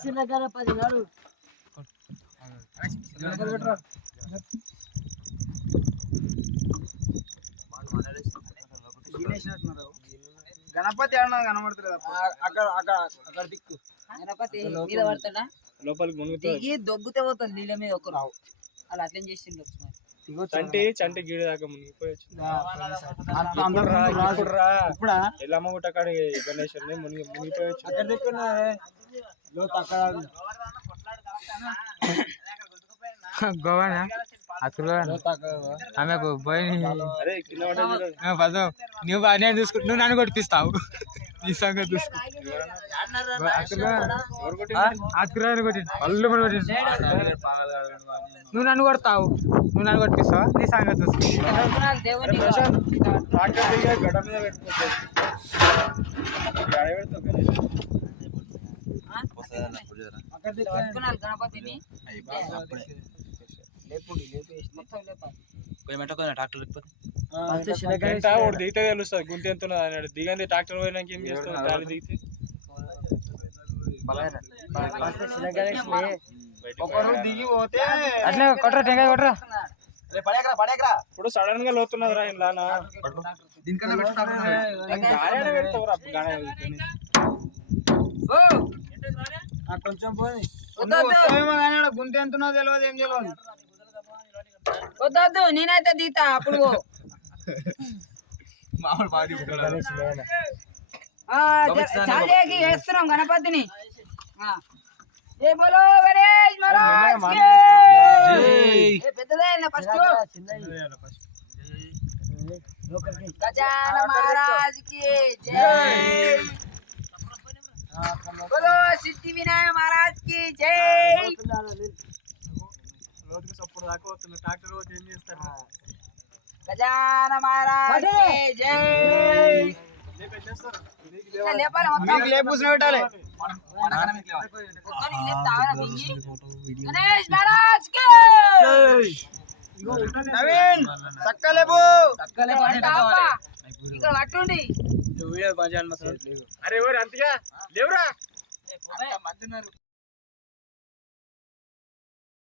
చిన్న గణపతి గారు గణపతి ఏమన్నా కనబడుతుంది అక్కడ అక్కడ అక్కడ దిక్కు గణపతి మీద పడతాడా లోపలికి దిగి దొబ్బుతే పోతుంది నీళ్ళ మీద ఒక రావు అలా అట్లా చేసిండు చంటి గీడి దాకా మునిగిపోయచ్చు ఇప్పుడా ఎల్లమ్మ గుట్ట కాడి గణేశ్వరుని మునిగిపోయచ్చు అక్కడ దిక్కున్నా అక్కడ గోవానా అసలు ఆమెకు పోయి అరే కింద పడ్డది పదో నువ్వు నేను చూసుకుంటు నువ్వు నన్ను కొట్టిస్తావు నీ సంగతి చూసుకుంటా కొట్టి పళ్ళు కొట్టి నువ్వు నన్ను కొడతావు నువ్వు నన్ను కొట్టిస్తావా నీ సంగతి చూసుకుంటా ట్రాక్టర్ దిగా గడ్డ మీద పెట్టుకోవచ్చు గణపతిని దిగితే తెలుస్తుంది గుంత ఎంత అన్నాడు దిగంది ట్రాక్టర్ పోయినాక ఏం చేస్తావు గాలి దిగితే ఒకరు దిగి పోతే అట్లా కొట్టరా టెంకాయ కొట్టరా ఇప్పుడు సడన్ గా లోతున్నది రా ఇంట్లో కొంచెం పోయి గుంత ఎంతున్నో తెలియదు ఏం తెలియదు వద్దు నేనైతే దిగుతా అప్పుడు చాలేకి వేస్తున్నాం గణపతిని జై బోలో గణేష్ మహారాజ్ కి పెద్దదే ఫస్ట్ గజాన మహారాజ్ కి జై బోలో సిద్ధి వినాయక మహారాజ్ కి జై లోతుకి సప్పుడు దాకా వస్తుంది ట్రాక్టర్ పోతే ఏం చేస్తారు గజాన మహారాజ్ కి జై లేపాలి మొత్తం కూర్చుని పెట్టాలి గణేష్ మహారాజ్ కి నవీన్ చక్కలేపు ఇక్కడ పట్టుండి అరే ఎవరు అంతగా లేవురా